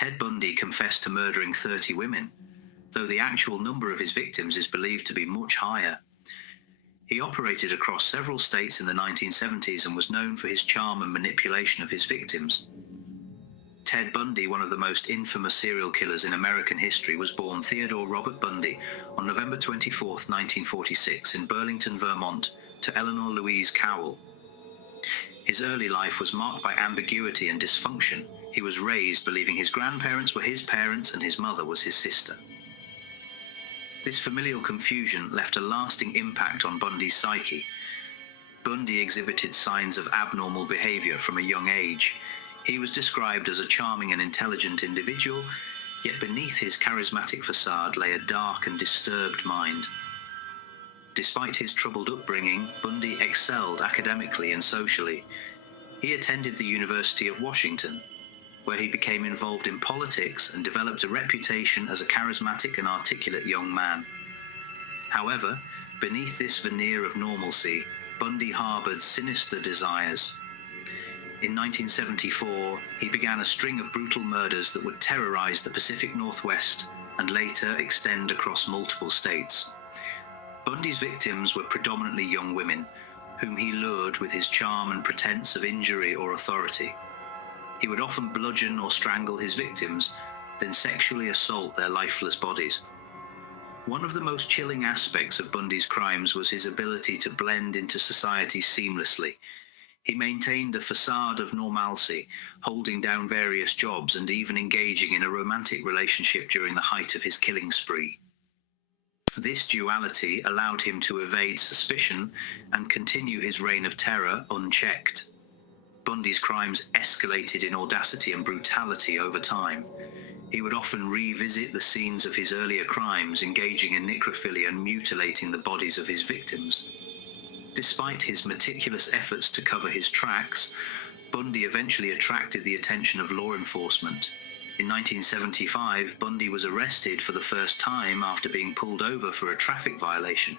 Ted Bundy confessed to murdering 30 women, though the actual number of his victims is believed to be much higher. He operated across several states in the 1970s and was known for his charm and manipulation of his victims. Ted Bundy, one of the most infamous serial killers in American history, was born Theodore Robert Bundy on November 24, 1946, in Burlington, Vermont, to Eleanor Louise Cowell. His early life was marked by ambiguity and dysfunction. He was raised believing his grandparents were his parents and his mother was his sister. This familial confusion left a lasting impact on Bundy's psyche. Bundy exhibited signs of abnormal behavior from a young age. He was described as a charming and intelligent individual, yet beneath his charismatic facade lay a dark and disturbed mind. Despite his troubled upbringing, Bundy excelled academically and socially. He attended the University of Washington, where he became involved in politics and developed a reputation as a charismatic and articulate young man. However, beneath this veneer of normalcy, Bundy harbored sinister desires. In 1974, he began a string of brutal murders that would terrorize the Pacific Northwest and later extend across multiple states. Bundy's victims were predominantly young women, whom he lured with his charm and pretense of injury or authority. He would often bludgeon or strangle his victims, then sexually assault their lifeless bodies. One of the most chilling aspects of Bundy's crimes was his ability to blend into society seamlessly. He maintained a facade of normalcy, holding down various jobs and even engaging in a romantic relationship during the height of his killing spree. This duality allowed him to evade suspicion and continue his reign of terror unchecked. Bundy's crimes escalated in audacity and brutality over time. He would often revisit the scenes of his earlier crimes, engaging in necrophilia and mutilating the bodies of his victims. Despite his meticulous efforts to cover his tracks, Bundy eventually attracted the attention of law enforcement. In 1975, Bundy was arrested for the first time after being pulled over for a traffic violation.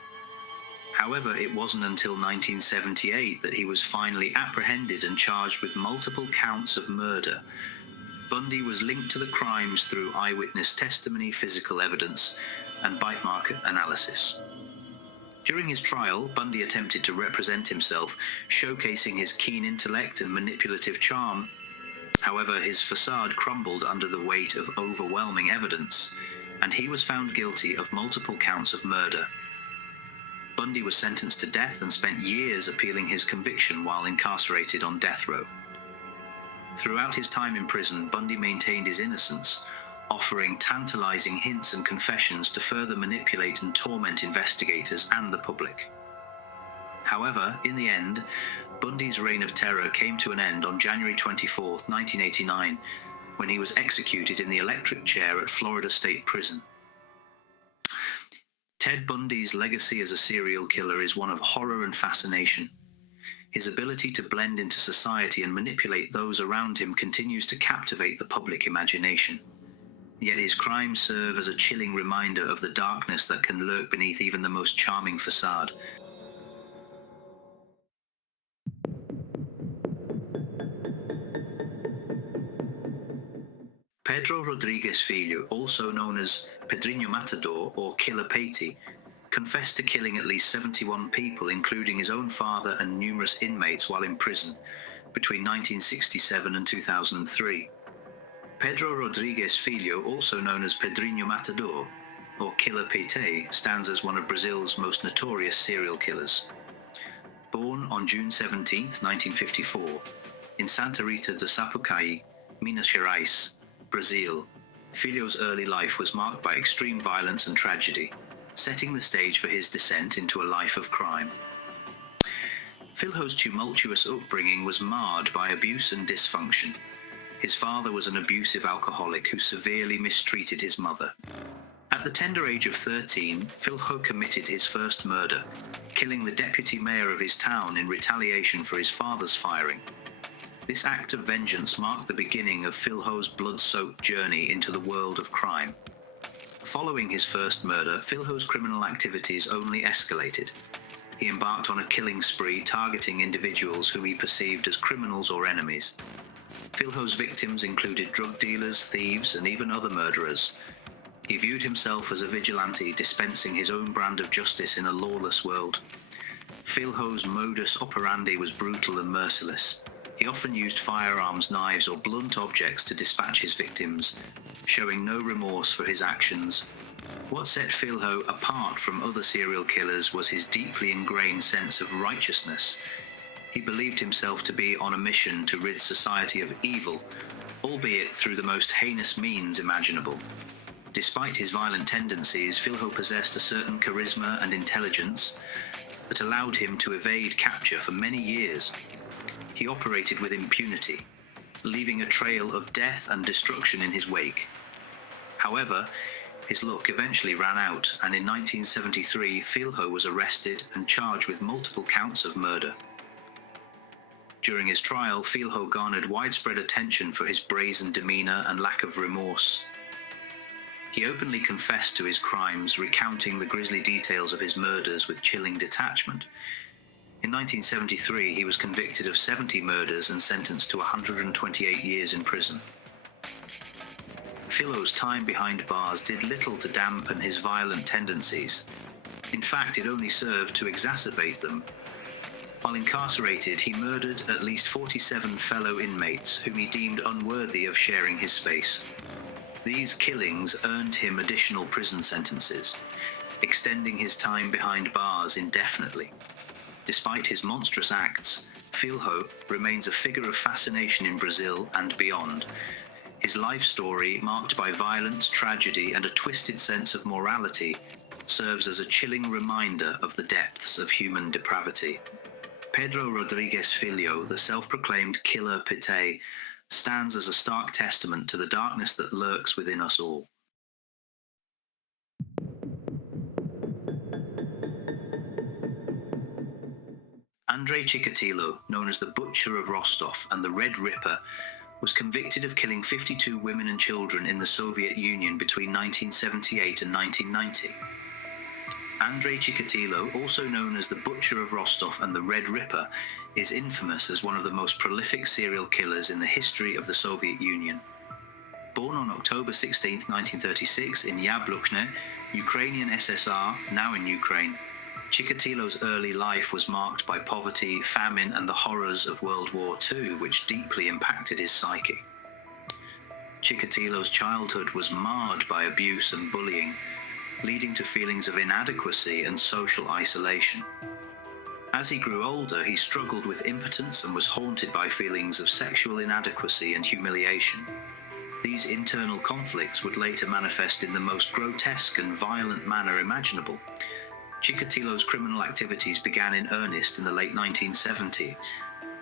However, it wasn't until 1978 that he was finally apprehended and charged with multiple counts of murder. Bundy was linked to the crimes through eyewitness testimony, physical evidence, and bite mark analysis. During his trial, Bundy attempted to represent himself, showcasing his keen intellect and manipulative charm. However, his facade crumbled under the weight of overwhelming evidence, and he was found guilty of multiple counts of murder. Bundy was sentenced to death and spent years appealing his conviction while incarcerated on death row. Throughout his time in prison, Bundy maintained his innocence, offering tantalizing hints and confessions to further manipulate and torment investigators and the public. However, in the end, Bundy's reign of terror came to an end on January 24, 1989, when he was executed in the electric chair at Florida State Prison. Ted Bundy's legacy as a serial killer is one of horror and fascination. His ability to blend into society and manipulate those around him continues to captivate the public imagination. Yet his crimes serve as a chilling reminder of the darkness that can lurk beneath even the most charming facade. Pedro Rodrigues Filho, also known as Pedrinho Matador or Killer Patey, confessed to killing at least 71 people, including his own father and numerous inmates while in prison, between 1967 and 2003. Pedro Rodrigues Filho, also known as Pedrinho Matador, or Killer Patey, stands as one of Brazil's most notorious serial killers. Born on June 17, 1954, in Santa Rita do Sapucaí, Minas Gerais, Brazil, Filho's early life was marked by extreme violence and tragedy, setting the stage for his descent into a life of crime. Filho's tumultuous upbringing was marred by abuse and dysfunction. His father was an abusive alcoholic who severely mistreated his mother. At the tender age of 13, Filho committed his first murder, killing the deputy mayor of his town in retaliation for his father's firing. This act of vengeance marked the beginning of Filho's blood-soaked journey into the world of crime. Following his first murder, Filho's criminal activities only escalated. He embarked on a killing spree targeting individuals who he perceived as criminals or enemies. Filho's victims included drug dealers, thieves, and even other murderers. He viewed himself as a vigilante dispensing his own brand of justice in a lawless world. Filho's modus operandi was brutal and merciless. He often used firearms, knives, or blunt objects to dispatch his victims, showing no remorse for his actions. What set Filho apart from other serial killers was his deeply ingrained sense of righteousness. He believed himself to be on a mission to rid society of evil, albeit through the most heinous means imaginable. Despite his violent tendencies, Filho possessed a certain charisma and intelligence that allowed him to evade capture for many years. He operated with impunity, leaving a trail of death and destruction in his wake. However, his luck eventually ran out, and in 1973, Filho was arrested and charged with multiple counts of murder. During his trial, Filho garnered widespread attention for his brazen demeanor and lack of remorse. He openly confessed to his crimes, recounting the grisly details of his murders with chilling detachment. In 1973, he was convicted of 70 murders and sentenced to 128 years in prison. Filho's time behind bars did little to dampen his violent tendencies. In fact, it only served to exacerbate them. While incarcerated, he murdered at least 47 fellow inmates whom he deemed unworthy of sharing his space. These killings earned him additional prison sentences, extending his time behind bars indefinitely. Despite his monstrous acts, Filho remains a figure of fascination in Brazil and beyond. His life story, marked by violence, tragedy, and a twisted sense of morality, serves as a chilling reminder of the depths of human depravity. Pedro Rodrigues Filho, the self-proclaimed killer Pite, stands as a stark testament to the darkness that lurks within us all. Andrei Chikatilo, known as the Butcher of Rostov and the Red Ripper, was convicted of killing 52 women and children in the Soviet Union between 1978 and 1990. Andrei Chikatilo, also known as the Butcher of Rostov and the Red Ripper, is infamous as one of the most prolific serial killers in the history of the Soviet Union. Born on October 16, 1936 in Yablukne, Ukrainian SSR, now in Ukraine, Chikatilo's early life was marked by poverty, famine, and the horrors of World War II, which deeply impacted his psyche. Chikatilo's childhood was marred by abuse and bullying, leading to feelings of inadequacy and social isolation. As he grew older, he struggled with impotence and was haunted by feelings of sexual inadequacy and humiliation. These internal conflicts would later manifest in the most grotesque and violent manner imaginable. Chikatilo's criminal activities began in earnest in the late 1970s,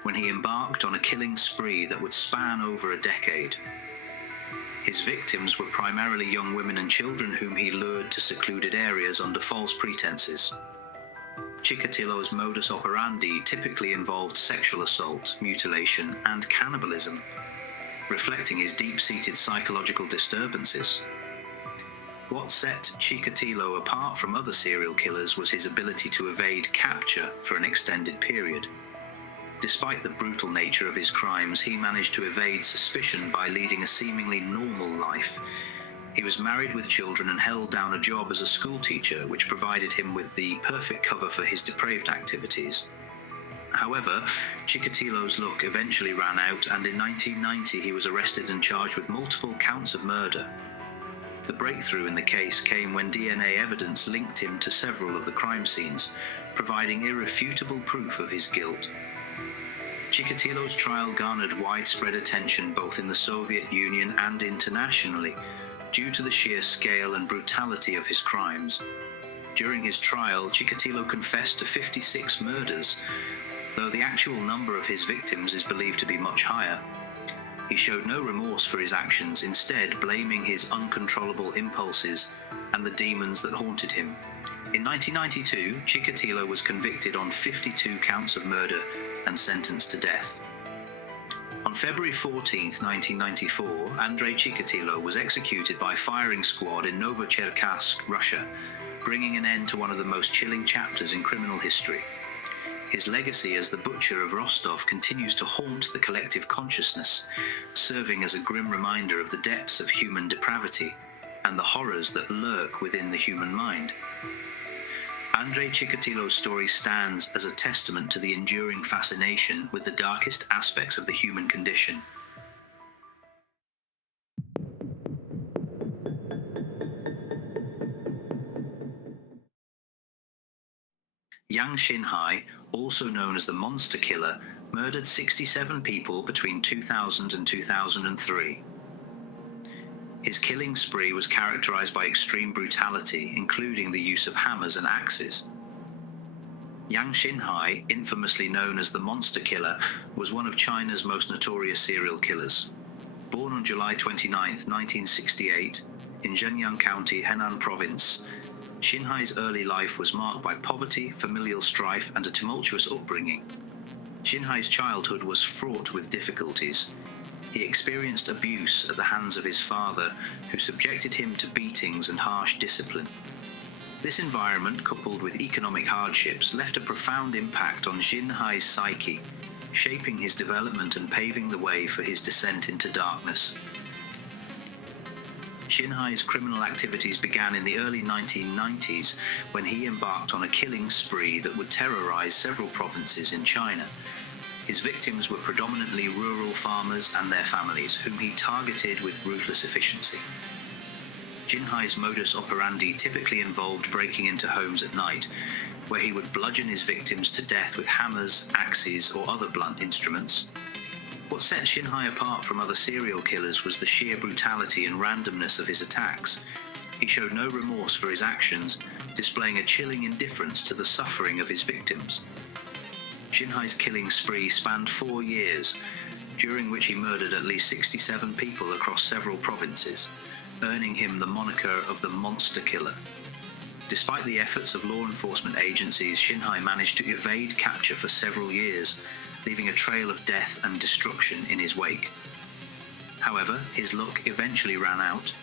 when he embarked on a killing spree that would span over a decade. His victims were primarily young women and children whom he lured to secluded areas under false pretenses. Chikatilo's modus operandi typically involved sexual assault, mutilation, and cannibalism, reflecting his deep-seated psychological disturbances. What set Chikatilo apart from other serial killers was his ability to evade capture for an extended period. Despite the brutal nature of his crimes, he managed to evade suspicion by leading a seemingly normal life. He was married with children and held down a job as a schoolteacher, which provided him with the perfect cover for his depraved activities. However, Chikatilo's luck eventually ran out, and in 1990 he was arrested and charged with multiple counts of murder. The breakthrough in the case came when DNA evidence linked him to several of the crime scenes, providing irrefutable proof of his guilt. Chikatilo's trial garnered widespread attention both in the Soviet Union and internationally, due to the sheer scale and brutality of his crimes. During his trial, Chikatilo confessed to 56 murders, though the actual number of his victims is believed to be much higher. He showed no remorse for his actions, instead blaming his uncontrollable impulses and the demons that haunted him. In 1992, Chikatilo was convicted on 52 counts of murder and sentenced to death. On February 14, 1994, Andrei Chikatilo was executed by firing squad in Novocherkassk, Russia, bringing an end to one of the most chilling chapters in criminal history. His legacy as the Butcher of Rostov continues to haunt the collective consciousness, serving as a grim reminder of the depths of human depravity and the horrors that lurk within the human mind. Andrei Chikatilo's story stands as a testament to the enduring fascination with the darkest aspects of the human condition. Yang Xinhai, also known as the Monster Killer, murdered 67 people between 2000 and 2003. His killing spree was characterized by extreme brutality, including the use of hammers and axes. Yang Xinhai, infamously known as the Monster Killer, was one of China's most notorious serial killers. Born on July 29, 1968, in Zhejiang County, Henan Province, Xinhai's early life was marked by poverty, familial strife, and a tumultuous upbringing. Xinhai's childhood was fraught with difficulties. He experienced abuse at the hands of his father, who subjected him to beatings and harsh discipline. This environment, coupled with economic hardships, left a profound impact on Xinhai's psyche, shaping his development and paving the way for his descent into darkness. Xinhai's criminal activities began in the early 1990s when he embarked on a killing spree that would terrorize several provinces in China. His victims were predominantly rural farmers and their families, whom he targeted with ruthless efficiency. Xinhai's modus operandi typically involved breaking into homes at night, where he would bludgeon his victims to death with hammers, axes, or other blunt instruments. What set Xinhai apart from other serial killers was the sheer brutality and randomness of his attacks. He showed no remorse for his actions, displaying a chilling indifference to the suffering of his victims. Xinhai's killing spree spanned 4 years, during which he murdered at least 67 people across several provinces, earning him the moniker of the Monster Killer. Despite the efforts of law enforcement agencies, Xinhai managed to evade capture for several years, leaving a trail of death and destruction in his wake. However, his luck eventually ran out,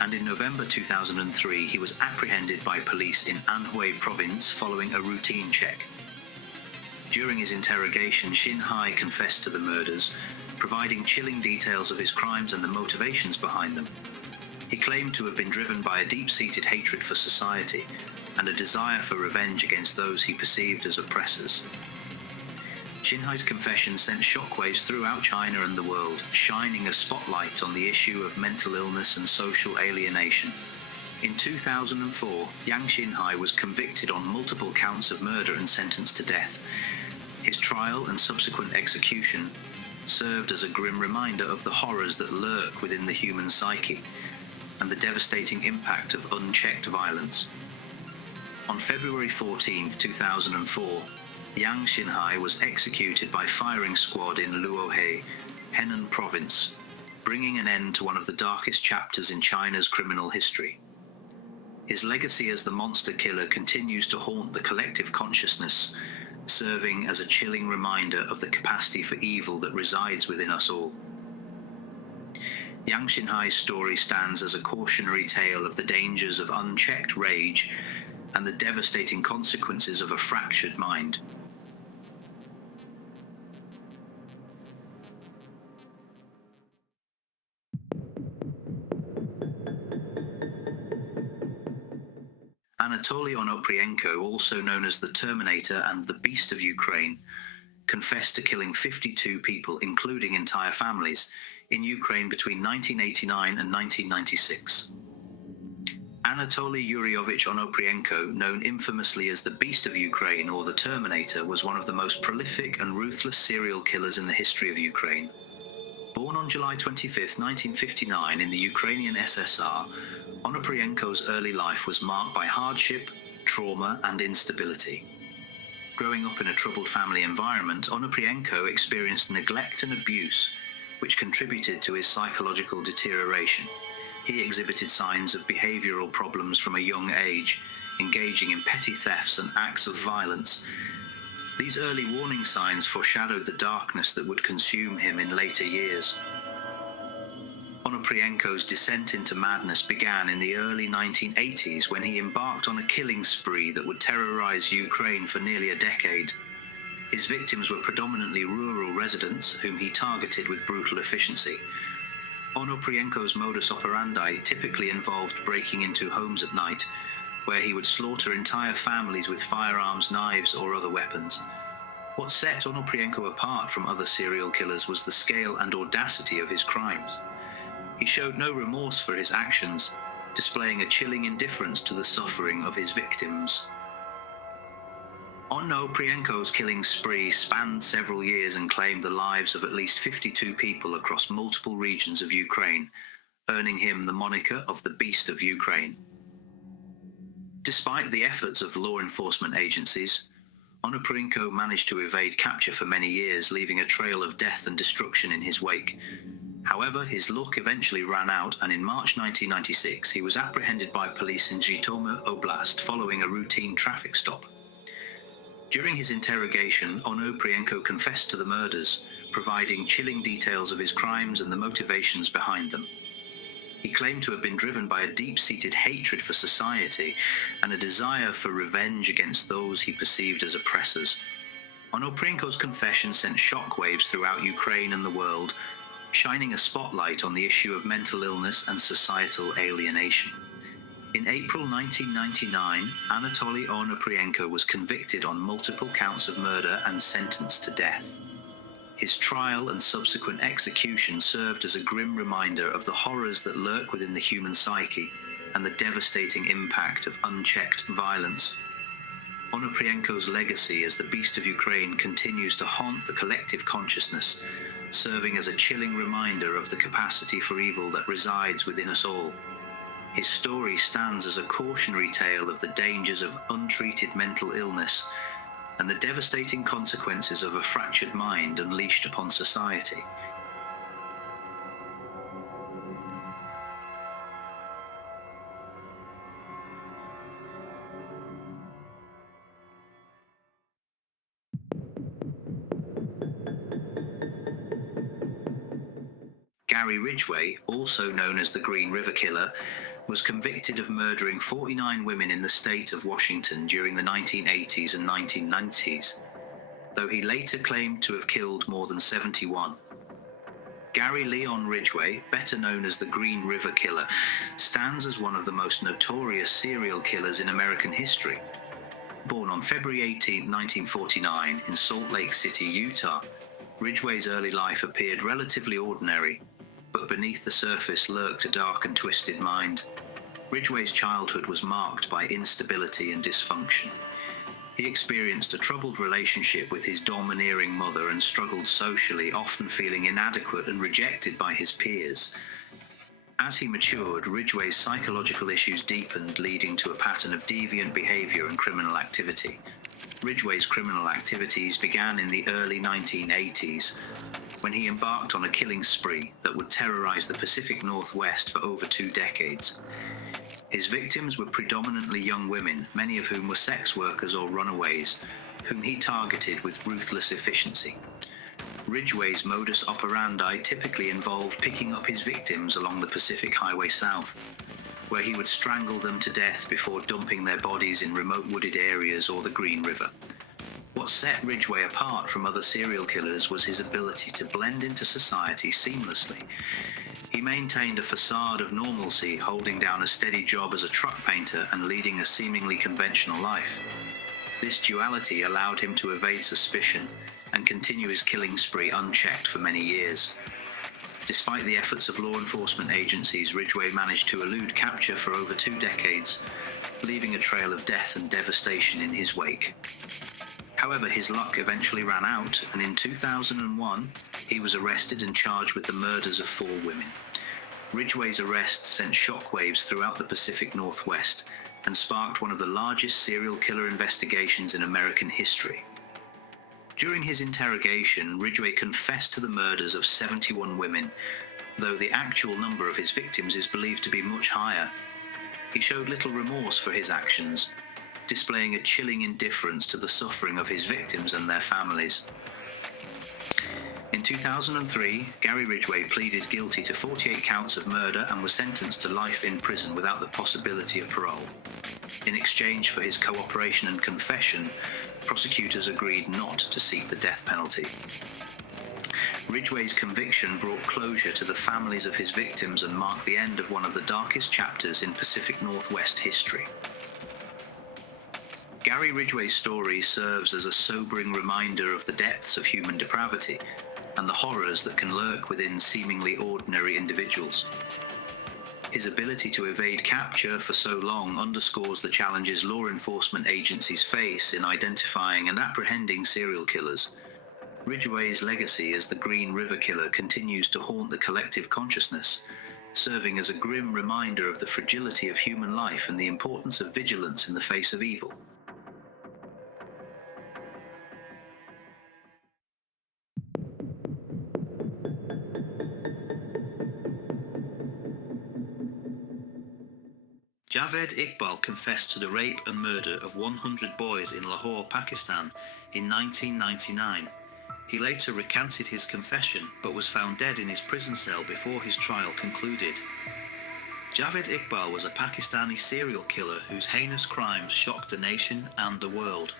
and in November 2003 he was apprehended by police in Anhui province following a routine check. During his interrogation, Xinhai confessed to the murders, providing chilling details of his crimes and the motivations behind them. He claimed to have been driven by a deep-seated hatred for society and a desire for revenge against those he perceived as oppressors. Xinhai's confession sent shockwaves throughout China and the world, shining a spotlight on the issue of mental illness and social alienation. In 2004, Yang Xinhai was convicted on multiple counts of murder and sentenced to death. His trial and subsequent execution served as a grim reminder of the horrors that lurk within the human psyche and the devastating impact of unchecked violence. On February 14, 2004, Yang Xinhai was executed by firing squad in Luohe, Henan province, bringing an end to one of the darkest chapters in China's criminal history. His legacy as the monster killer continues to haunt the collective consciousness, serving as a chilling reminder of the capacity for evil that resides within us all. Yang Xinhai's story stands as a cautionary tale of the dangers of unchecked rage and the devastating consequences of a fractured mind. Anatoli Onoprienko, also known as the Terminator and the Beast of Ukraine, confessed to killing 52 people, including entire families, in Ukraine between 1989 and 1996. Anatoly Yuriyovych Onoprienko, known infamously as the Beast of Ukraine or the Terminator, was one of the most prolific and ruthless serial killers in the history of Ukraine. Born on July 25, 1959 in the Ukrainian SSR, Onoprienko's early life was marked by hardship, trauma, and instability. Growing up in a troubled family environment, Onoprienko experienced neglect and abuse, which contributed to his psychological deterioration. He exhibited signs of behavioral problems from a young age, engaging in petty thefts and acts of violence. These early warning signs foreshadowed the darkness that would consume him in later years. Onoprienko's descent into madness began in the early 1980s when he embarked on a killing spree that would terrorize Ukraine for nearly a decade. His victims were predominantly rural residents whom he targeted with brutal efficiency. Onoprienko's modus operandi typically involved breaking into homes at night, where he would slaughter entire families with firearms, knives, or other weapons. What set Onoprienko apart from other serial killers was the scale and audacity of his crimes. He showed no remorse for his actions, displaying a chilling indifference to the suffering of his victims. Onoprienko's killing spree spanned several years and claimed the lives of at least 52 people across multiple regions of Ukraine, earning him the moniker of the Beast of Ukraine. Despite the efforts of law enforcement agencies, Onoprienko managed to evade capture for many years, leaving a trail of death and destruction in his wake. However, his luck eventually ran out, and in March 1996, he was apprehended by police in Zhytomyr Oblast following a routine traffic stop. During his interrogation, Onoprienko confessed to the murders, providing chilling details of his crimes and the motivations behind them. He claimed to have been driven by a deep-seated hatred for society and a desire for revenge against those he perceived as oppressors. Onoprienko's confession sent shockwaves throughout Ukraine and the world, shining a spotlight on the issue of mental illness and societal alienation. In April 1999, Anatoli Onoprienko was convicted on multiple counts of murder and sentenced to death. His trial and subsequent execution served as a grim reminder of the horrors that lurk within the human psyche and the devastating impact of unchecked violence. Onoprienko's legacy as the Beast of Ukraine continues to haunt the collective consciousness, serving as a chilling reminder of the capacity for evil that resides within us all. His story stands as a cautionary tale of the dangers of untreated mental illness and the devastating consequences of a fractured mind unleashed upon society. Gary Ridgway, also known as the Green River Killer, was convicted of murdering 49 women in the state of Washington during the 1980s and 1990s, though he later claimed to have killed more than 71. Gary Leon Ridgway, better known as the Green River Killer, stands as one of the most notorious serial killers in American history. Born on February 18, 1949, in Salt Lake City, Utah, Ridgway's early life appeared relatively ordinary, but beneath the surface lurked a dark and twisted mind. Ridgway's childhood was marked by instability and dysfunction. He experienced a troubled relationship with his domineering mother and struggled socially, often feeling inadequate and rejected by his peers. As he matured, Ridgway's psychological issues deepened, leading to a pattern of deviant behavior and criminal activity. Ridgway's criminal activities began in the early 1980s, when he embarked on a killing spree that would terrorize the Pacific Northwest for over 2 decades. His victims were predominantly young women, many of whom were sex workers or runaways, whom he targeted with ruthless efficiency. Ridgway's modus operandi typically involved picking up his victims along the Pacific Highway South, where he would strangle them to death before dumping their bodies in remote wooded areas or the Green River. What set Ridgway apart from other serial killers was his ability to blend into society seamlessly. He maintained a facade of normalcy, holding down a steady job as a truck painter and leading a seemingly conventional life. This duality allowed him to evade suspicion and continue his killing spree unchecked for many years. Despite the efforts of law enforcement agencies, Ridgway managed to elude capture for over 2 decades, leaving a trail of death and devastation in his wake. However, his luck eventually ran out, and in 2001, he was arrested and charged with the murders of 4 women. Ridgway's arrest sent shockwaves throughout the Pacific Northwest and sparked one of the largest serial killer investigations in American history. During his interrogation, Ridgway confessed to the murders of 71 women, though the actual number of his victims is believed to be much higher. He showed little remorse for his actions, displaying a chilling indifference to the suffering of his victims and their families. In 2003, Gary Ridgway pleaded guilty to 48 counts of murder and was sentenced to life in prison without the possibility of parole. In exchange for his cooperation and confession, prosecutors agreed not to seek the death penalty. Ridgway's conviction brought closure to the families of his victims and marked the end of one of the darkest chapters in Pacific Northwest history. Gary Ridgway's story serves as a sobering reminder of the depths of human depravity and the horrors that can lurk within seemingly ordinary individuals. His ability to evade capture for so long underscores the challenges law enforcement agencies face in identifying and apprehending serial killers. Ridgway's legacy as the Green River Killer continues to haunt the collective consciousness, serving as a grim reminder of the fragility of human life and the importance of vigilance in the face of evil. Javed Iqbal confessed to the rape and murder of 100 boys in Lahore, Pakistan in 1999. He later recanted his confession but was found dead in his prison cell before his trial concluded. Javed Iqbal was a Pakistani serial killer whose heinous crimes shocked the nation and the world.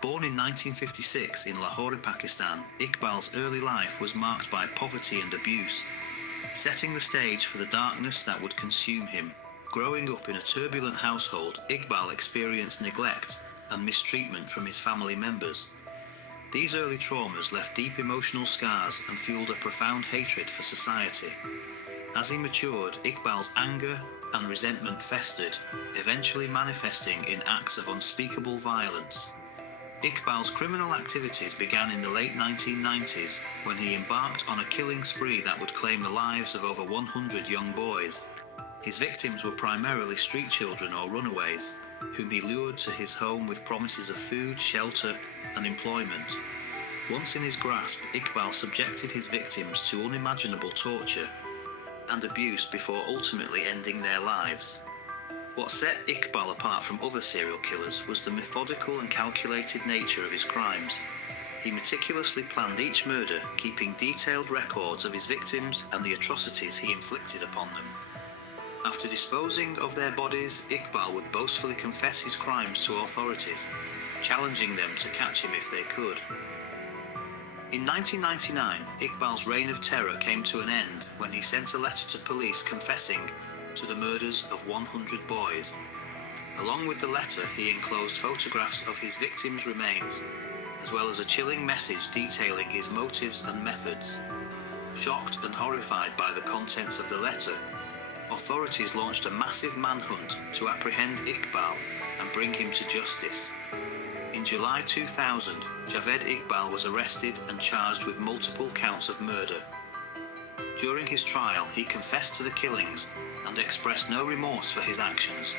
Born in 1956 in Lahore, Pakistan, Iqbal's early life was marked by poverty and abuse, setting the stage for the darkness that would consume him. Growing up in a turbulent household, Iqbal experienced neglect and mistreatment from his family members. These early traumas left deep emotional scars and fueled a profound hatred for society. As he matured, Iqbal's anger and resentment festered, eventually manifesting in acts of unspeakable violence. Iqbal's criminal activities began in the late 1990s when he embarked on a killing spree that would claim the lives of over 100 young boys. His victims were primarily street children or runaways, whom he lured to his home with promises of food, shelter, and employment. Once in his grasp, Iqbal subjected his victims to unimaginable torture and abuse before ultimately ending their lives. What set Iqbal apart from other serial killers was the methodical and calculated nature of his crimes. He meticulously planned each murder, keeping detailed records of his victims and the atrocities he inflicted upon them. After disposing of their bodies, Iqbal would boastfully confess his crimes to authorities, challenging them to catch him if they could. In 1999, Iqbal's reign of terror came to an end when he sent a letter to police confessing to the murders of 100 boys. Along with the letter, he enclosed photographs of his victims' remains, as well as a chilling message detailing his motives and methods. Shocked and horrified by the contents of the letter, authorities launched a massive manhunt to apprehend Iqbal and bring him to justice. In July 2000, Javed Iqbal was arrested and charged with multiple counts of murder. During his trial, he confessed to the killings and expressed no remorse for his actions,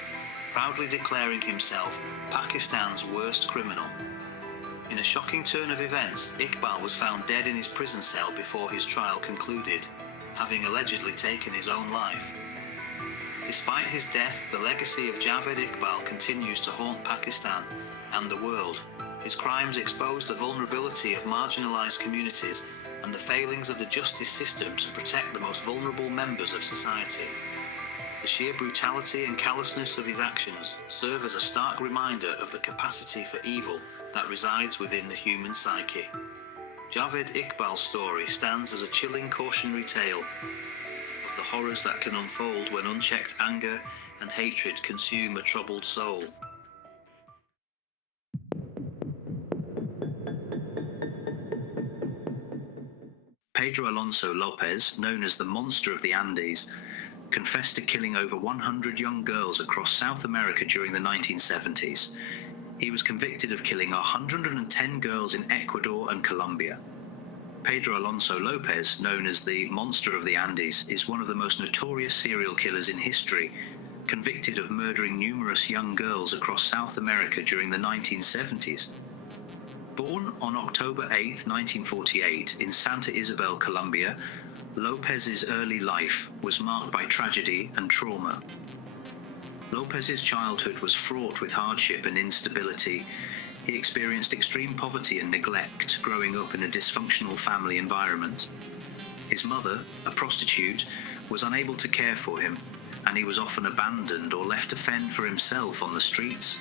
proudly declaring himself Pakistan's worst criminal. In a shocking turn of events, Iqbal was found dead in his prison cell before his trial concluded, having allegedly taken his own life. Despite his death, the legacy of Javed Iqbal continues to haunt Pakistan and the world. His crimes exposed the vulnerability of marginalized communities and the failings of the justice system to protect the most vulnerable members of society. The sheer brutality and callousness of his actions serve as a stark reminder of the capacity for evil that resides within the human psyche. Javed Iqbal's story stands as a chilling cautionary tale of the horrors that can unfold when unchecked anger and hatred consume a troubled soul. Pedro Alonso López, known as the Monster of the Andes, confessed to killing over 100 young girls across South America during the 1970s. He was convicted of killing 110 girls in Ecuador and Colombia. Pedro Alonso López, known as the Monster of the Andes, is one of the most notorious serial killers in history, convicted of murdering numerous young girls across South America during the 1970s. Born on October 8, 1948, in Santa Isabel, Colombia, López's early life was marked by tragedy and trauma. López's childhood was fraught with hardship and instability. He experienced extreme poverty and neglect, growing up in a dysfunctional family environment. His mother, a prostitute, was unable to care for him, and he was often abandoned or left to fend for himself on the streets.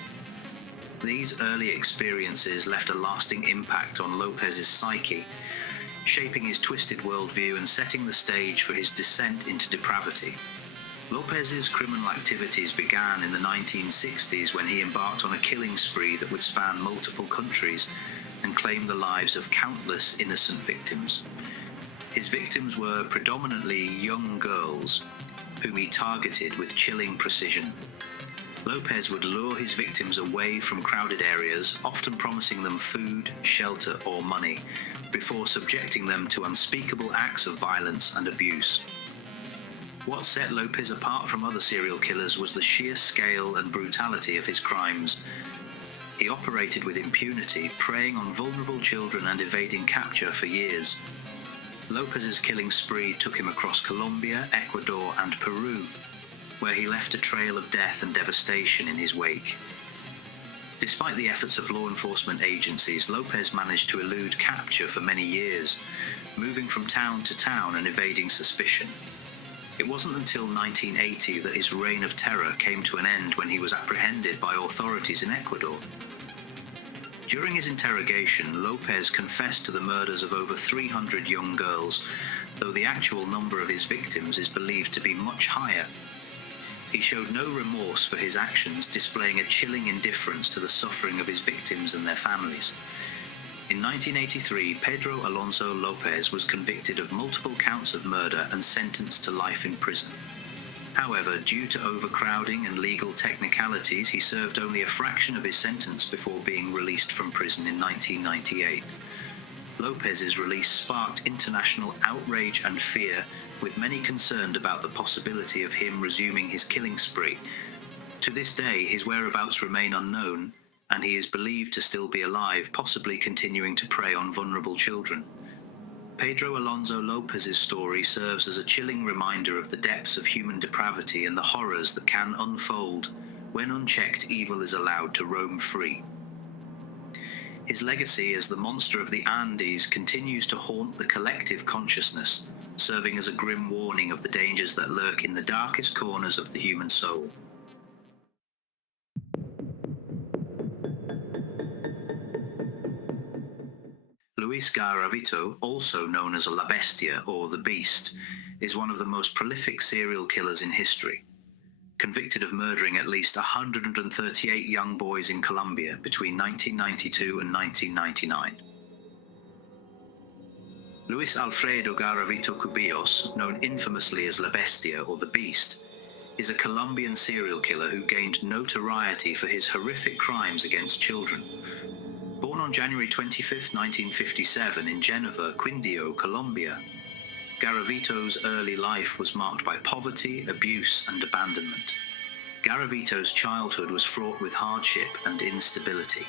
These early experiences left a lasting impact on Lopez's psyche, shaping his twisted worldview and setting the stage for his descent into depravity. Lopez's criminal activities began in the 1960s when he embarked on a killing spree that would span multiple countries and claim the lives of countless innocent victims. His victims were predominantly young girls, whom he targeted with chilling precision. Lopez would lure his victims away from crowded areas, often promising them food, shelter, or money, before subjecting them to unspeakable acts of violence and abuse. What set Lopez apart from other serial killers was the sheer scale and brutality of his crimes. He operated with impunity, preying on vulnerable children and evading capture for years. Lopez's killing spree took him across Colombia, Ecuador, and Peru, where he left a trail of death and devastation in his wake. Despite the efforts of law enforcement agencies, Lopez managed to elude capture for many years, moving from town to town and evading suspicion. It wasn't until 1980 that his reign of terror came to an end when he was apprehended by authorities in Ecuador. During his interrogation, Lopez confessed to the murders of over 300 young girls, though the actual number of his victims is believed to be much higher. He showed no remorse for his actions, displaying a chilling indifference to the suffering of his victims and their families. In 1983, Pedro Alonso López was convicted of multiple counts of murder and sentenced to life in prison. However, due to overcrowding and legal technicalities, he served only a fraction of his sentence before being released from prison in 1998. Lopez's release sparked international outrage and fear, with many concerned about the possibility of him resuming his killing spree. To this day, his whereabouts remain unknown, and he is believed to still be alive, possibly continuing to prey on vulnerable children. Pedro Alonso López's story serves as a chilling reminder of the depths of human depravity and the horrors that can unfold when unchecked evil is allowed to roam free. His legacy as the monster of the Andes continues to haunt the collective consciousness, serving as a grim warning of the dangers that lurk in the darkest corners of the human soul. Luis Garavito, also known as La Bestia or the Beast, is one of the most prolific serial killers in history. Convicted of murdering at least 138 young boys in Colombia between 1992 and 1999. Luis Alfredo Garavito Cubillos, known infamously as La Bestia or the Beast, is a Colombian serial killer who gained notoriety for his horrific crimes against children. Born on January 25, 1957 in Geneva, Quindio, Colombia, Garavito's early life was marked by poverty, abuse, and abandonment. Garavito's childhood was fraught with hardship and instability.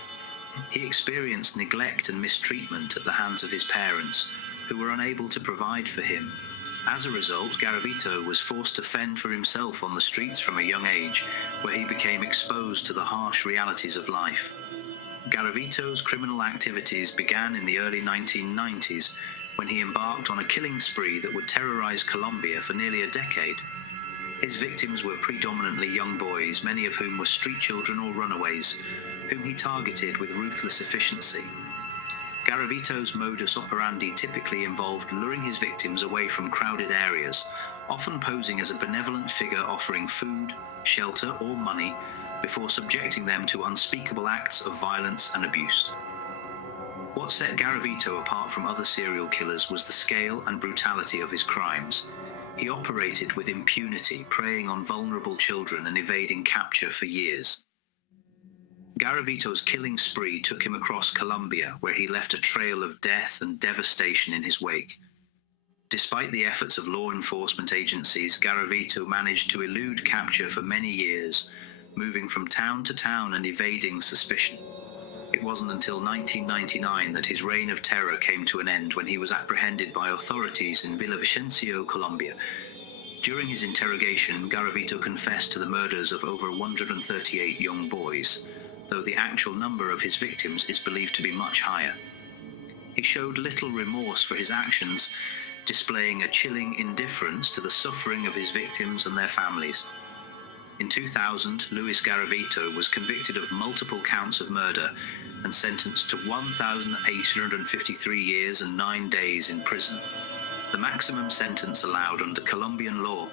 He experienced neglect and mistreatment at the hands of his parents, who were unable to provide for him. As a result, Garavito was forced to fend for himself on the streets from a young age, where he became exposed to the harsh realities of life. Garavito's criminal activities began in the early 1990s, when he embarked on a killing spree that would terrorize Colombia for nearly a decade. His victims were predominantly young boys, many of whom were street children or runaways, whom he targeted with ruthless efficiency. Garavito's modus operandi typically involved luring his victims away from crowded areas, often posing as a benevolent figure offering food, shelter, or money, before subjecting them to unspeakable acts of violence and abuse. What set Garavito apart from other serial killers was the scale and brutality of his crimes. He operated with impunity, preying on vulnerable children and evading capture for years. Garavito's killing spree took him across Colombia, where he left a trail of death and devastation in his wake. Despite the efforts of law enforcement agencies, Garavito managed to elude capture for many years, moving from town to town and evading suspicion. It wasn't until 1999 that his reign of terror came to an end, when he was apprehended by authorities in Villavicencio, Colombia. During his interrogation, Garavito confessed to the murders of over 138 young boys, though the actual number of his victims is believed to be much higher. He showed little remorse for his actions, displaying a chilling indifference to the suffering of his victims and their families. In 2000, Luis Garavito was convicted of multiple counts of murder and sentenced to 1,853 years and 9 days in prison, the maximum sentence allowed under Colombian law.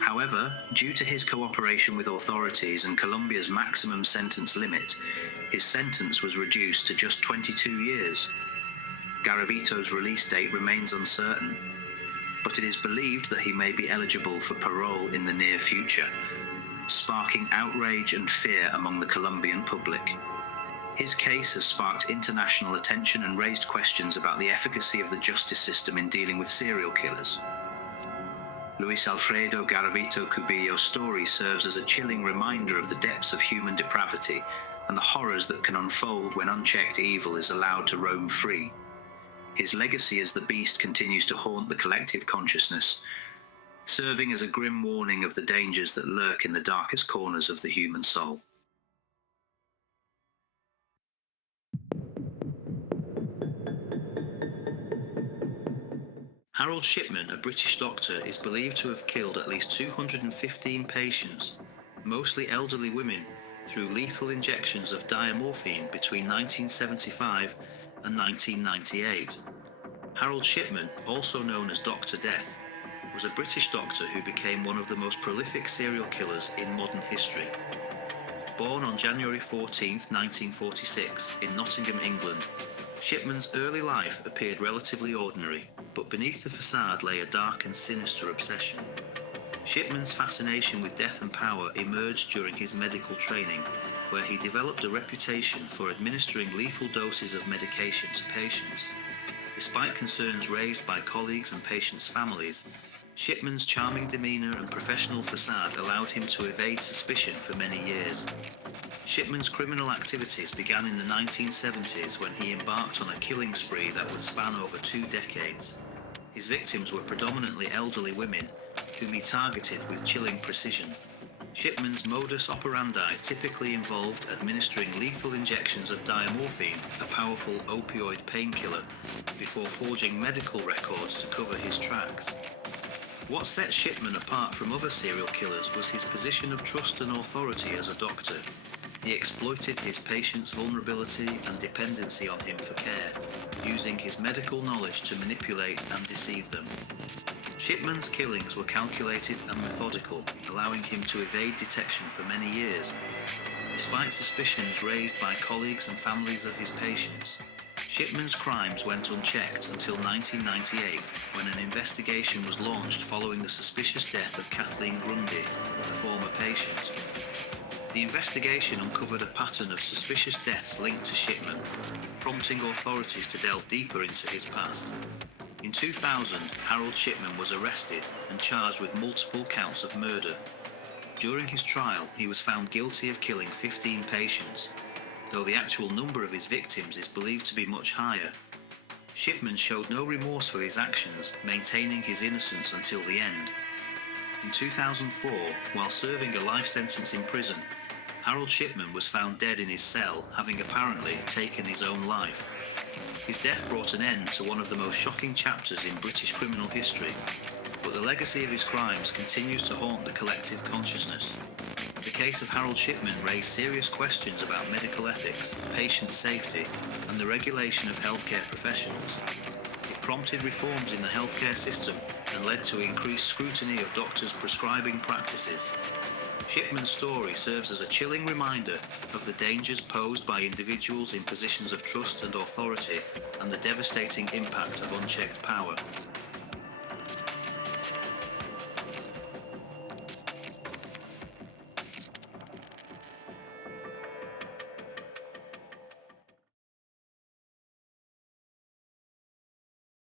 However, due to his cooperation with authorities and Colombia's maximum sentence limit, his sentence was reduced to just 22 years. Garavito's release date remains uncertain, but it is believed that he may be eligible for parole in the near future, sparking outrage and fear among the Colombian public. His case has sparked international attention and raised questions about the efficacy of the justice system in dealing with serial killers. Luis Alfredo Garavito Cubillo's story serves as a chilling reminder of the depths of human depravity and the horrors that can unfold when unchecked evil is allowed to roam free. His legacy as the beast continues to haunt the collective consciousness, serving as a grim warning of the dangers that lurk in the darkest corners of the human soul. Harold Shipman, a British doctor, is believed to have killed at least 215 patients, mostly elderly women, through lethal injections of diamorphine between 1975 and 1998. Harold Shipman, also known as Dr. Death, was a British doctor who became one of the most prolific serial killers in modern history. Born on January 14, 1946, in Nottingham, England, Shipman's early life appeared relatively ordinary, but beneath the facade lay a dark and sinister obsession. Shipman's fascination with death and power emerged during his medical training, where he developed a reputation for administering lethal doses of medication to patients. Despite concerns raised by colleagues and patients' families, Shipman's charming demeanor and professional facade allowed him to evade suspicion for many years. Shipman's criminal activities began in the 1970s when he embarked on a killing spree that would span over 2 decades. His victims were predominantly elderly women, whom he targeted with chilling precision. Shipman's modus operandi typically involved administering lethal injections of diamorphine, a powerful opioid painkiller, before forging medical records to cover his tracks. What set Shipman apart from other serial killers was his position of trust and authority as a doctor. He exploited his patients' vulnerability and dependency on him for care, using his medical knowledge to manipulate and deceive them. Shipman's killings were calculated and methodical, allowing him to evade detection for many years. Despite suspicions raised by colleagues and families of his patients, Shipman's crimes went unchecked until 1998, when an investigation was launched following the suspicious death of Kathleen Grundy, a former patient. The investigation uncovered a pattern of suspicious deaths linked to Shipman, prompting authorities to delve deeper into his past. In 2000, Harold Shipman was arrested and charged with multiple counts of murder. During his trial, he was found guilty of killing 15 patients, though the actual number of his victims is believed to be much higher. Shipman showed no remorse for his actions, maintaining his innocence until the end. In 2004, while serving a life sentence in prison, Harold Shipman was found dead in his cell, having apparently taken his own life. His death brought an end to one of the most shocking chapters in British criminal history, but the legacy of his crimes continues to haunt the collective consciousness. The case of Harold Shipman raised serious questions about medical ethics, patient safety, and the regulation of healthcare professionals. It prompted reforms in the healthcare system and led to increased scrutiny of doctors' prescribing practices. Shipman's story serves as a chilling reminder of the dangers posed by individuals in positions of trust and authority and the devastating impact of unchecked power.